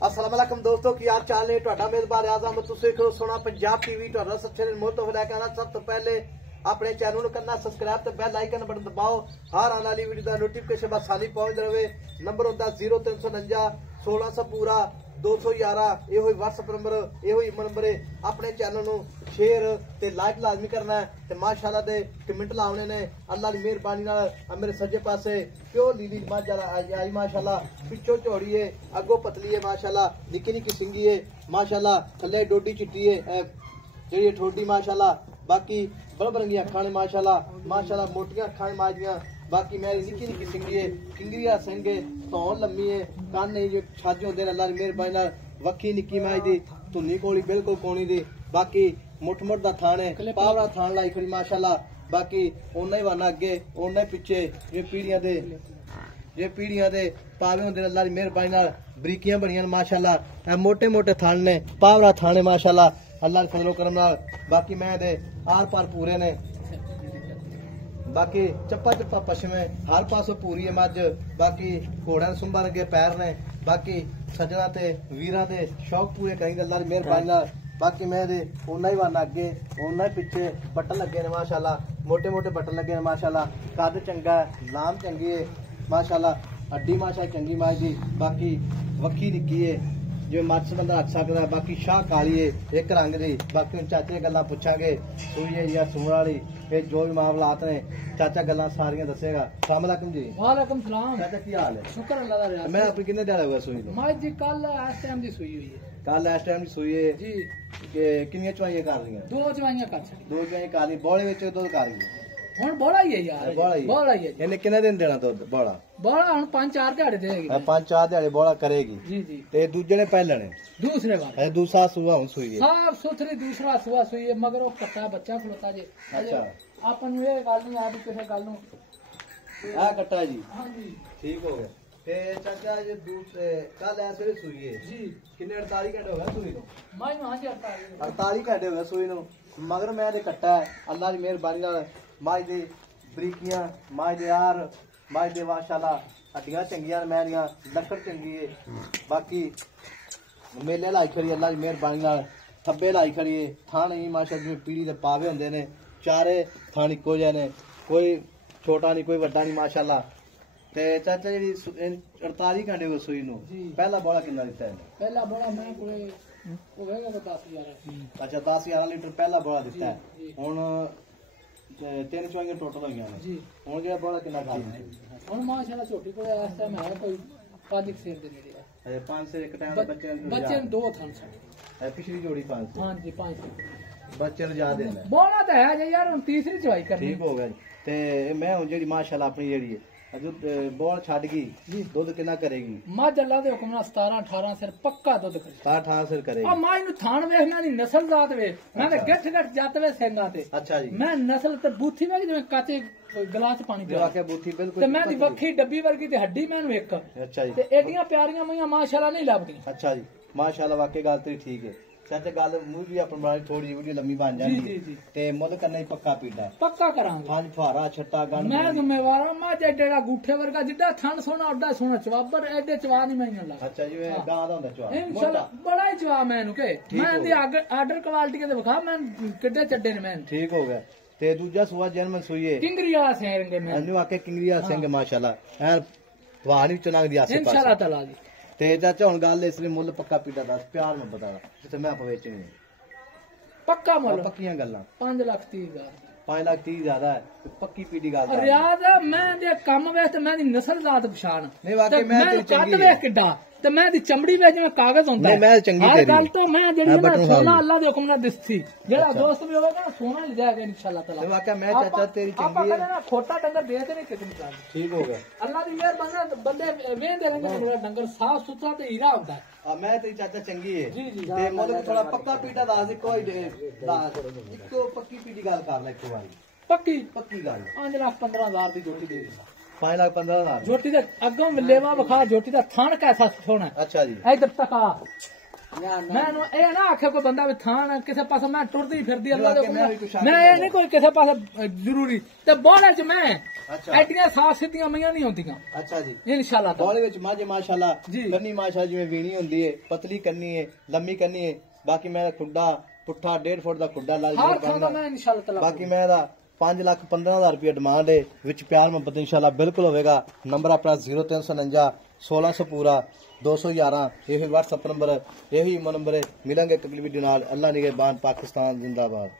अस्सलाम वालेकुम दोस्तों की हाल चाल है ਤੁਹਾਡਾ ਮੇਜ਼ਬਾਨ ਆਜ਼ਮ ਤੁਸੀਂ ਦੇਖੋ ਸੋਨਾ ਪੰਜਾਬ ਟੀਵੀ ਤੁਹਾਡਾ ਸੱਚੇ ਮੁੱਲ ਤੋਂ ਲੈ ਕੇ ਆਣਾ ਸਭ ਤੋਂ ਪਹਿਲੇ ਆਪਣੇ ਚੈਨਲ ਨੂੰ ਕਰਨਾ ਸਬਸਕ੍ਰਾਈਬ ਤੇ ਬੈਲ ਆਈਕਨ ਬਟਨ ਦਬਾਓ ਹਰ ਆਉਣ ਵਾਲੀ ਵੀਡੀਓ ਦਾ ਨੋਟੀਫਿਕੇਸ਼ਨ ਬਸ ਸਾਲੀ ਪਹੁੰਚ ਰਹੇ ਨੰਬਰ ਹੁੰਦਾ 0349 1600 पूरा 211 ਇਹ ਹੋਈ WhatsApp ਨੰਬਰ ਇਹ ਹੋਈ ਨੰਬਰ ਆਪਣੇ ਚੈਨਲ ਨੂੰ ਸ਼ੇਅਰ ਤੇ ਲਾਈਕ ਲਾਜ਼ਮੀ ਕਰਨਾ ਹੈ ਤੇ ਮਾਸ਼ਾਅੱਲਾ ਦੇ ਕਮੈਂਟ ਲਾਉਣੇ ਨੇ ਅੱਲਾ ਦੀ ਮਿਹਰਬਾਨੀ ਨਾਲ ਮੇਰੇ ਸੱਜੇ ਪਾਸੇ ਪਿਓ ਲੀਲੀ ਮਾਸ਼ਾਅੱਲਾ ਆਈ ਮਾਸ਼ਾਅੱਲਾ ਪਿੱਛੋਂ ਝੋੜੀ ਹੈ ਅੱਗੋਂ ਪਤਲੀ ਹੈ ਮਾਸ਼ਾਅੱਲਾ ਨਿੱਕੀ ਨਿੱਕੀ ਸਿੰਗੀ ਹੈ ਮਾਸ਼ਾਅੱਲਾ ਥੱਲੇ ਡੋਡੀ ਚਿੱਟੀ ਹੈ ਜਿਹੜੀ ਠੋਡੀ ਮਾਸ਼ਾਅੱਲਾ ਬਾਕੀ ਬਲਬਰੰਗੀਆਂ ਅੱਖਾਂ ਨੇ ਮਾਸ਼ਾਅੱਲਾ ਮੋਟੀਆਂ ਅੱਖਾਂ ਮਾਜੀਆਂ बाकी मेरी निकी निकी सिंगी है किंगरिया सिंह है धौन लम्मी है कान जो छाजे होंगे अल्लाह की मेहरबानी वक्खी निकी मैच दी धुनी कोली बिल्कुल कोनी दी बाकी मुठ मुठ दा थान है पावरा थान लाई खड़ी माशाल्लाह बाकी ओना ही वाना अगे ओना ही पिछे जे पीढ़ियां दे पावे होंगे अल्लाह की मेहरबानी बरीकियां बनियां माशाल्लाह मोटे मोटे थान ने पावरा थाने माशाल्लाह अल्लाह के फजलो करम नाल बाकी मैं दे आर पार पूरे ने बाकी चप्पा चप्पा पशमे हर पासों पूरी है मज बाकी घोड़े सुंबा लगे पैर ने बाकी सजना ते वीरां दे शौक पूरे करेंगे अल्लाह की मेहरबानी बाकी मैं दे ओना ही वाना अगे ओना ही पिछे बटन लगे ने माशाल्लाह मोटे मोटे बटन लगे ने माशाल्लाह कद चंगा है लाम चंगी है माशाल्लाह हड्डी माशा चंगी माज दी बाकी वक्खी निकी है जो मच बंदा रख सकता है बाकी शाह काली है एक रंग दी बाकी चाचे गल्लां पुछांगे सूई है या सूण वाली ये जो भी मामलात ने चाचा गल्लां सारियां दसेगा। अस्सलाम वालेकुम जी। वालेकुम सलाम। चाचा की हाल है? शुक्र अल्लाह दा रियाज़। मैं अपनी कितने दिन हुआ सूई तो? मैं जी कल इस टाइम दी सूई हुई है। कल इस टाइम दी सूई है जी। कि कितनी चवाइयां कर रही हैं? दो चवाइयां कर छड़ी। दो चवाइयां कर ली बोले विच दुध कर गई ਹੁਣ ਬੋਲਾ ਹੀ ਹੈ ਯਾਰ ਬੋਲਾ ਹੀ ਹੈ ਇਹਨੇ ਕਿੰਨੇ ਦਿਨ ਦੇਣਾ ਦੁੱਧ ਬੋਲਾ ਹੁਣ 5-4 ਦਿਹਾੜੇ ਦੇਗੀ 5-4 ਦਿਹਾੜੇ ਬੋਲਾ ਕਰੇਗੀ ਜੀ ਜੀ ਤੇ ਦੂਜੇ ਨੇ ਪਹਿਲਣੇ ਦੂਸਰੇ ਵਾਰ ਦੂਸਰਾ ਸੂਆ ਹੁਣ ਸੂਈ ਹੈ ਸਾਫ ਸੁਥਰੀ ਦੂਸਰਾ ਸੂਆ ਸੂਈ ਹੈ ਮਗਰ ਉਹ ਕੱਟਾ ਬੱਚਾ ਖਲੋਤਾ ਜੇ ਅੱਛਾ ਆਪਾਂ ਨੂੰ ਇਹ ਗੱਲ ਨਹੀਂ ਆ ਵੀ ਕਿਸੇ ਗੱਲ ਨੂੰ ਆ ਕੱਟਾ ਜੀ ਹਾਂਜੀ ਠੀਕ ਹੋ ਗਿਆ ਤੇ ਚਾਚਾ ਜੀ ਦੂਸਰੇ ਕੱਲ ਐਸੇ ਸੂਈ ਹੈ ਜੀ ਕਿੰਨੇ 48 ਘੰਟੇ ਹੋ ਗਏ ਸੂਈ ਨੂੰ ਮੈਂ ਹਾਂਜੀ 48 ਘੰਟੇ ਹੋ ਗਏ ਸੂਈ ਨੂੰ ਮਗਰ ਮੈਂ ਤੇ ਕੱਟਾ ਹੈ ਅੱਲਾ ਦੀ ਮਿਹਰਬਾਨੀ ਨਾਲ माज दे बरीकियां माज दे यार माज दे माशाल्लाह हड्डियां चंगियां मैं दियां लकड़ चंगी है बाकी मेले लाई खड़ी अल्लाह की मेहरबानी नाल थब्बे लाई खड़ी है थान ही माशाल्लाह जिवें पीढ़ी दे पावे हुंदे ने चारे थान इक्को जिहे ने कोई छोटा नहीं कोई वड्डा नहीं माशाल्लाह ते चाचा जी 48 घंटे हो सूई नु पहला बोला कितना दिता है पहला बोला मैं कोई होवेगा 10-11 अच्छा 10-11 लीटर पहला बोला दिता है हुन तीन चवाइयां टोटल होईयां ने जी हुन जेड़ा बोला कितना खा हुन माशाल्लाह छोटी कोई इस टाइम है कोई 5 सेर दे नेड़े है 5 से एक टाइम बच्चे दो थन से पिछली जोड़ी 5 हां जी 5 बच्चे जा देना बोला तो है जे यार हुन तीसरी चवाई करनी ठीक हो गया ते मैं हुन जेड़ी माशाल्लाह अपनी जेड़ी है बोल छड़ गई दुध कितना करेगी मझ अल्लाह दे हुक्म नाल 17-18 सिर पक्का दुध करे 17-18 सिर करेगी आ मां नु थान वेखना दी नस्ल जात वे मैं ते गठ जात वे सेंगा ते अच्छा जी मैं नस्ल ते बूथी वे जिवें काचे गिलास पानी पिया के बूथी बिल्कुल ते मैं दी वक्खी डब्बी वर्गी ते हड्डी मैनू एक अच्छा जी ते एडियां प्यारियां मईयां माशाल्लाह नहीं लभदी अच्छा जी माशाल्लाह वाकई गल तेरी ठीक है चाचा गल मुंह भी अपन बड़ा थोड़ी वीडियो लंबी बन जाती है ते मुल करना ही पक्का पीड़ा पक्का करांगे हां फुहारा छट्टा गन मैं जिम्मेवार हां मैं जेड़ा गूठे वर्गा जिड्डा थन सोना ओड्डा सोना चवाबर एडे चवा नहीं मैं ला अच्छा जी गां दा हुंदा चवा इंशाल्लाह बड़ा ही चवा मैनू के मैं दी आर्डर क्वालिटी के दिखा मैं किड्डे चड्डे ने मैं ठीक हो गया ते दूजा सुआ जन्म सुई है किंगरी वाला सिंह मैं अन्नू आके किंगरी वाला सिंह माशाल्लाह है वाहनी चनाग दी आसे पास इंशाल्लाह ताला जी ते चाचा हुन गल इसलिए मुल पक्का पीड़ा दस प्यार में बता जिथे मैं आप बेचनी पक्का मुल पक्कियां गल्लां 5,30,000 5,30,000 ज्यादा है पक्की पीड़ी गल रियाज मैं दे काम वेख ते मैं दी नस्ल जात पछाण नहीं वाकई मैं तेरी चंगी वेख किड्डा ते मैं दी चमड़ी वे जिवें कागज हुंदा मैं चंगी तेरी गल तो मैं जेड़ी ना सोना अल्लाह दे हुक्म नाल दिसती जेड़ा दोस्त भी होगा ना सोना ही जाएगा इंशाल्लाह ताला वाकई मैं चाचा तेरी चंगी है ना खोटा डंगर बेच नहीं कितनी चाल ठीक हो गया अल्लाह दी मेहरबानी बंदे वेंदे रहंदे मेरा डंगर साफ सुथरा ते हीरा हुंदा है मैं तेरी चाचा चंगी है जी जी ते मतलब थोड़ा पक्का पीड़ा दस कोई इको पक्की पीड़ी गल कर ले एक बारी पक्की गल 5,15,000 दी जोटी दे दे 5,15,000 जोटी दे अगों लेवा विखा जोटी दा थान कैसा सोना अच्छा जी इधर तक आ ਮੈਨੂੰ ਇਹ ਨਾ ਆਖੇ ਕੋਈ ਬੰਦਾ ਵੀ ਥਾਂ ਕਿਸੇ ਪਾਸੇ ਮੈਂ ਟੁਰਦੀ ਫਿਰਦੀ ਅੱਲਾ ਦੇ ਮੈਂ ਇਹ ਨਹੀਂ ਕੋਈ ਕਿਸੇ ਪਾਸੇ ਜ਼ਰੂਰੀ ਤੇ ਬੋਲੇ ਚ ਮੈਂ ਐਡੀਆਂ ਸਾਫ ਸਿੱਧੀਆਂ ਮਈਆਂ ਨਹੀਂ ਹੁੰਦੀਆਂ। ਅੱਛਾ ਜੀ ਇਨਸ਼ਾਅੱਲਾ ਬੋਲੇ ਵਿੱਚ ਮਾਝੇ ਮਾਸ਼ਾਅੱਲਾ ਕੰਨੀ ਮਾਸ਼ਾ ਜਿਵੇਂ ਵੀਣੀ ਹੁੰਦੀ ਹੈ ਪਤਲੀ ਕੰਨੀ ਹੈ ਲੰਮੀ ਕੰਨੀ ਹੈ ਬਾਕੀ ਮੈਂ ਖੁੱਡਾ ਪੁੱਠਾ 1.5 ਫੁੱਟ ਦਾ ਖੁੱਡਾ ਲਾ ਮੈਂ ਇਨਸ਼ਾਅੱਲਾ ਬਾਕੀ ਮੈਂ ਇਹਦਾ 5,15,000 रुपया डिमांड है विच प्यार मोहब्बत इंशाल्लाह बिल्कुल होगा। नंबर अपना 0349 1600 पूरा 211 यही व्हाट्सएप नंबर यही ईमो नंबर है। मिलेंगे अगली वीडियो नाल। अल्लाह निगहबान पाकिस्तान जिंदाबाद।